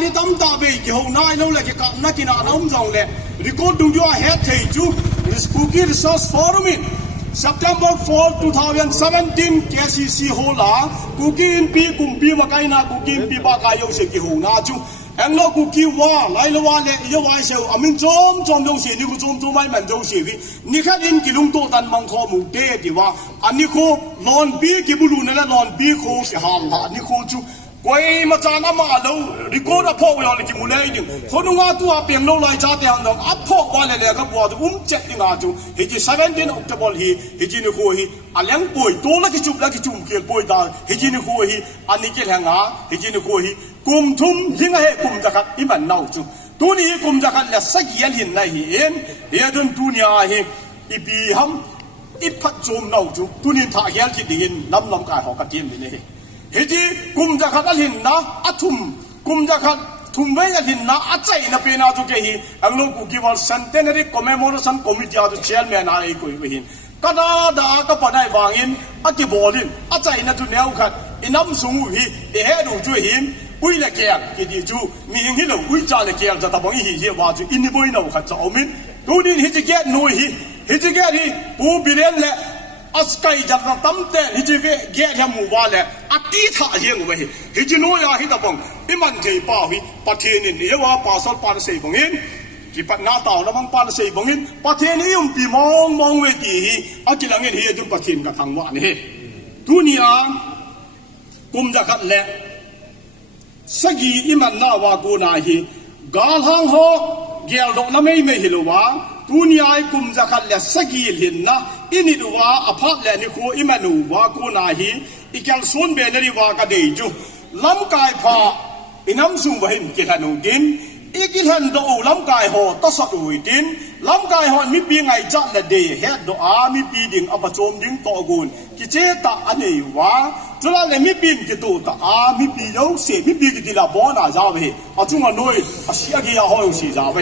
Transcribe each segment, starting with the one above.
ni tam ta be ki ho nai lo le ki ka na ki na nam jong le record dung jo head thei chu cookie resource forum in September 4 2017 KCC hola cookie in pi kum pi ma kai na cookie in pi ba ka yo se ki ho na chu ang lo cookie wa lai lo wa le yo wa se amin chom chom dong se ni ku chom chom mai man dong se ki ni kha in ki lung to tan mang kho mu te ti wa ani ko lon pi ki bulu na la lon pi ko se ham ha ni ko chu quay mà cha nó mà lâu record à phô rồi thì muốn lấy đi,คนนู้นตัวเปลี่ยนโลกเลยจ้าแต่หันดองอ่ะพอว่าเลยก็บอกจะเจ็ดยังไงจูเฮจิ17 Octoberเฮจินี่คุยอันเลี้ยงป่วยตัวละกี่จุ่มเกี่ยวป่วยดาเฮจินี่คุยอันนี้เกี่ยวหางาเฮจินี่คุยกุมทุ่มยังไงกุมจะกัดอีมันเน่าจูตัวนี้กุมจะกัดและสักยี่หินในเห็นเดี๋ยวจนตัวนี้อีปีฮัมอีพัดจมเน่าจูตัวนี้ถ้าเฮียคิดดีน้ำกายหอกระเทียมนี่เฮจิกุมจะขัดหินนะอัทุมกุมจะขัดทุ่มไว้หินนะอัจฉริยะเป็นอาจุเกฮีอังโลกุกิวอลเซนเทนนารีคอมเมมอรัชันคอมมิตี้อาจุเชียร์แมนอะไรกุยไปหินก็ดาก็ปนได้วางหินอักิบอลินอัจฉริยะจุเนียวขัดอิน้ำสูงหิเฮดูจุหินอุ้ยเล็กแก่กิดีจูมีหินหินอุ้ยจ่าเล็กแก่จะตะบังหิเฮียวาจูอินนิบอยน่าขัดจะเอามินดูดิเฮจิแก่นุยเฮจิแก่ที่ปูบิเรนเล่อัสกัยจับตั้มเตะฮิจิเวเกะยามูวาเลอัติท่าเฮียงเวฮิจิโนยาฮิตาบังอิมันเจป้าวิปะเทนินเอวาปาสอลปานเซบังอินกิปัตนาตาวนะบังปานเซบังอินปะเทนิยุมปีมองเวทีอากิลังอินเฮียจุปะเทนกะทังวะนี่ทุนียกุมจะขัดแหละสกีอิมันนาวากูนาฮีกาลหังโฮเกลดอกน้ำไม่ฮิโลวาทุนียกุมจะขัดแหละสกีหินนะอินิดูว่าอภัทและนิโคอิมานูว่ากูนาฮีอีกลส่วนเบนรีว่ากระเดจูลำกายพาอิน้ำซุ่มวะหินกิลันดินอีกิลันโดลำกายหอตัสดุยดินลำกายหอมีปีไงจัดละเดเฮดโดอามีปีดิ่งอปโจมดิ่งต่อกุนกิเจตาอันนี้ว่าจุลาเลมีปีนกิตูตาอามีปีโยเสมีปีกิติลาบอนาจาเวอจุงอันน้อยอาเสียกิยาหอยสีจาเว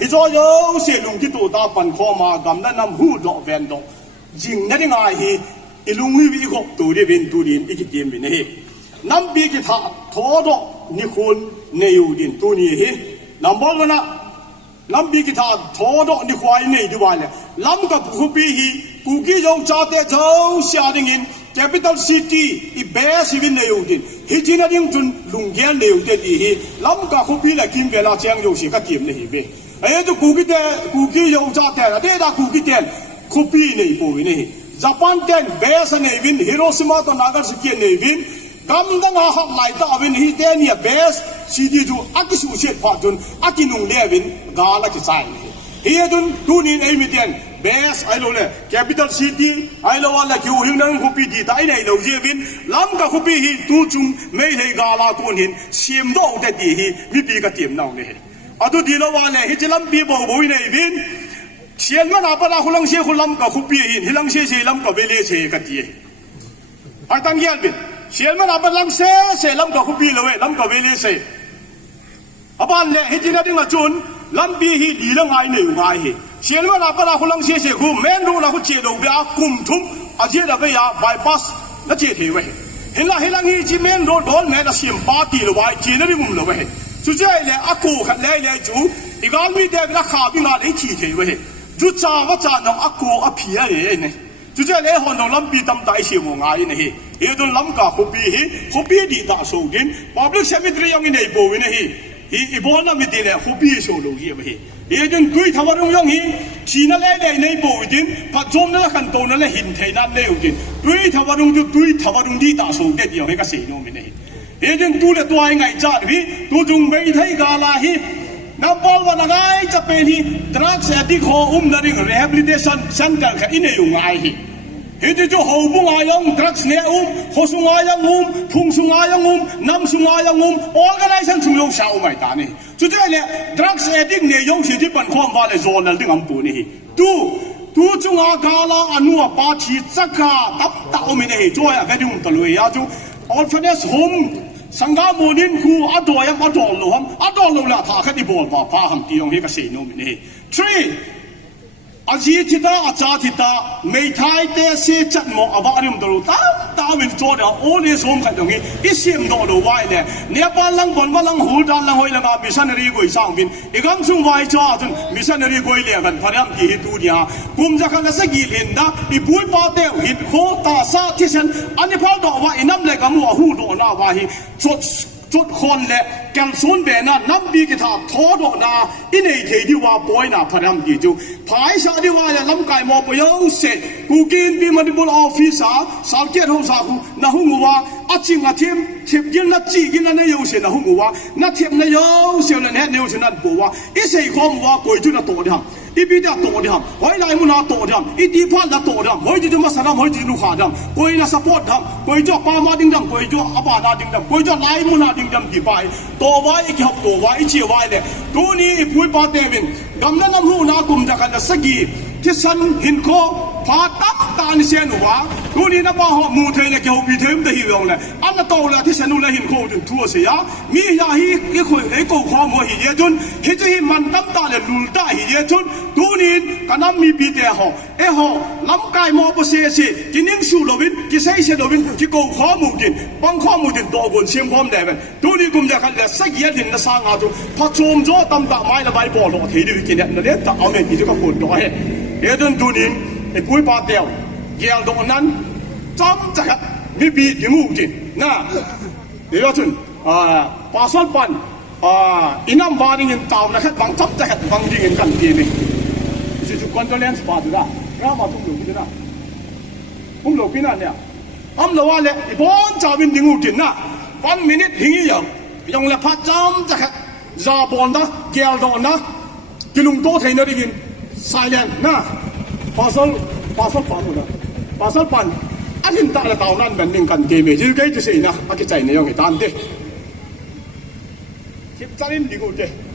ฮิจอยเสลุงกิตูตาปันข้อมากำนั้นนำหูดอกแวนดอกจิงนั่นง่ายฮีอิลุงฮีวิโกตัวเดียเป็นตัวดินอีกทีมินเฮน้ำปีกิท่าทอดนิคุณเนยูดินตัวนี้เฮน้ำบอลนะน้ำปีกิท่าทอดนิควายเนยดีวายเลยล้ำกับคุปีฮีกูกี้ยงจ่าเตะเจ้าเสียดิ่ง capital city อีเบสวินเนยูดินฮิจินาดิ่งจุนลุงเกียนเนยูดินอีฮีล้ำกับคุปีละกิมเวลาเชียงโยชิกทีมเนฮีเบไอ้ตัวกูกี้ยงจ่าเตะละเด็ดกูกี้เตะคุปีเนยปูนี่ญี่ปุ่นเต็นเบสเนวินฮิโรชิมาโตนากาซากิเนวินกำลังหักไหลตาวินฮิเตเนียเบสซีดีจูอักสุเชตพาจุนอักินุงเลวินกาลกิไซเฮียดุนดูนินเอมิเตียนเบสไอโลเล่แคปิตอลซิตี้ไอโลวันละคิวหิงนังคุปีดีตาไอเนยโลเจวินลำกับคุปีฮีตูจุงไม่ให้กาลากุนหินเสียมโดเดดีฮีมีปีกเตียมนองเลยอะดูดีละวันเลยฮิจลัมปีบ่บ่เนวินเชียนมันอาปะคุณลังเชียคุณลำกับคุปีหินฮิลังเชียลำกับเวเลเชกันทีไอ้ตั้งยันบินเชียนมันอาปะลังเชลำกับคุปีเลยลำกับเวเลเชอาบ้านเล่ฮิจินาดึงอาจุนลำปีฮีดีละไงเนี่ยไงเชียนมันอาปะคุณลังเชียคุแม่นรู้ละคุณเจดงเบียกุมทุ่มอาเจดะเบียบายพาสละเจเทเวเห็นลังฮีจิแม่นโดนแม่ละเสียมปาตีละไว้เจนได้มุมละเวจุดเจเลยอากูขัดเล่จูอีกอันมีเด็กนักข่าวพิงาได้ทีเทเวจุดจ้าว่าจ้าน้องอากูอาเพียเนี่ยจุดเจเลยหอนน้องลำปีตำไตเสียมงายเนี่ยเฮดนลำกาคุปีดีตาโซดินพับลิกเซมิทรียังในโบวิเนี่ยอีโบน่ะมีดีเลยคุปีโซโลเฮียเฮดนกุยทวารุงยังชีนั่นเลยในโบวิดินพัดจมนั่นขันโตนั่นเลยหินเทนั่นเลยวิดินกุยทวารุงจุดกุยทวารุงดีตาโซเดียวให้กษตรโนมิเนี่ยเฮดนตูเลตัวยังไงจ้าพี่ตูจุงไม่ไทยกาลาฮีนับบอกว่าไงจะเป็นที่ drugs addict นั่นเอง rehabilitation center ค่ะอินเนยุงไงเฮ้ยจู่ๆหัวบุงไงยัง drugs เนี่ยหัวสุงไงยังพุ่งสุงไงยังน้ำสุงไงยังorganization สุงยงเช้าไม่ตานี่จู่ๆเนี่ย drugs addict เนี่ยยงสิ่งที่เป็นความว่าเลยโซนนั่นที่อันปุ่นนี่ตู้จุงอากาลาอนุปาชีจักราตับตาอมินเฮจ่วยอะไรมุ่งตะลุยยาจู่ orphanage homeสังฆาโมนินคูอัดดอยอัดดอลโลละท่าขัดอีบอลว่าพาหัมตียงเฮกเซโนมินเฮ 3 อาจีทิตาอาจารย์ทิตาไม่ทายเตะเสียจัดหมออาบาริมตรุตาวินโจเดียวโอเลสมขัดตรงนี้อิเสียมโดดไว้เนี่ยเนี่ยปาลังบอลปาลังหูดันลังหอยลังอามิชันนารีกุยสร้างบินอีกคำสุ่มไว้จ้าจนมิชันนารีกุยเลี้ยกันพยายามที่ดูเนี่ยกุมจะกันละสักกี่เห็นนะอีบุยปาเตะหินโคตาซาที่ฉันอันนี้พอดอกว่าอีน้ำเลยกับมัวหูโดนหน้าว่าหิจุดคนแหละแกนส่วนเบน่ะน้ำบีกิทาทอดอกนาอินเอเทดีว่าป่วยน่ะพยายามที่จูภายชาดีว่าเนี่ยลำไก่มอปยงเสร็จกูกินบีมันดิบุลออฟฟิศสาวเกียรติห้องสากูน่ะหุ่งว่าอาจิงอาเทียมเทียบยินนัดจีกินนั่นเนี่ยเสียน่ะหุ่งว่านัดเทียบเนี่ยเสียนั่นเนี่ยเสียนั่นบอกว่าอิเสกความว่ากูจุดน่ะโตดิฮะอีปีเดียโตดิฮะไว้ไล่มุนาโตดิฮะอีดีพันละโตดิฮะไว้จุดมาสนามไว้จุดลูกขาดิฮะกูน่ะสปอร์ตดิฮะกูจ่อปามาดิ้งดังกูจ่ออาบานาดิ้งดังกูจ่อไล่มุนาดิ้งดังกี่ไปตัวไว้อีกหกตัวไว้อีเชี่ยไว้เนี่ยตัวนี้พูดปาเตวินกำนันน้ำหูนากุมจากกันสกีที่ฉันหินโคพาตั้งตานิเซนุวะตัวนี้นับว่าหอบมูเทเนี่ยเกี่ยวกับเทมได้หิวเลยอันนั้นโตแล้วที่ฉันนู่นเลยหินโคจนทั่วเสียมียาฮีอีกคนไอ้กูความหัวหิเยจุนฮิจุฮิมันตั้งตาเลยลุลตาหิเยจุนตัวนี้กันน้ำมีปีเตะหอหอลำกายมอปเสียสิกินยิ่งสูโลวินกิเซเชโลวินกิกูความมูกินบังความมูกินตัวคนเสียงความแดงตัวนี้กุมจากกันเลยสักyearหินละสางอาจุพักชมจ่อตั้มตาไม้ละใบบอลหลอดเทดีกินเนี่ยนั่นเนี่ยแต่เอาเงินที่จะก็ปวดด้วยเอเดนตัวนี้ไอ้ปุ้ยปาเดียวเกี่ยวตรงนั้นจำจักมีปีที่มูกินนะเดี๋ยวจุนปาสอนปันอินัมบาริงินตาวนะครับบางจำจักบางดิ่งกันทีนี่จุดคอนโทรเลนส์ปาดูนะเรามาทุ่งหลวงพี่นะทุ่งหลวงพี่นั่นเนี่ยอันละว่าเลยอีบอนจ่าวินดิ่งมูกินนะวันมินิหิ้งอย่างยังเลยพัดจำจักจาบอนนะเกี่ยวตรงนะกิลุงโตเทนได้กินsilent นะpasal pan udah pasal pan asin tak ada tahunan bandingkan game juga itu sih nah pakai China yang itu ante kita cariin di Google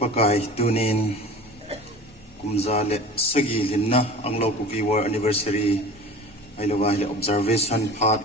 pakai tunin kumzale sagi linna anglo kuki war anniversary ailawa observation part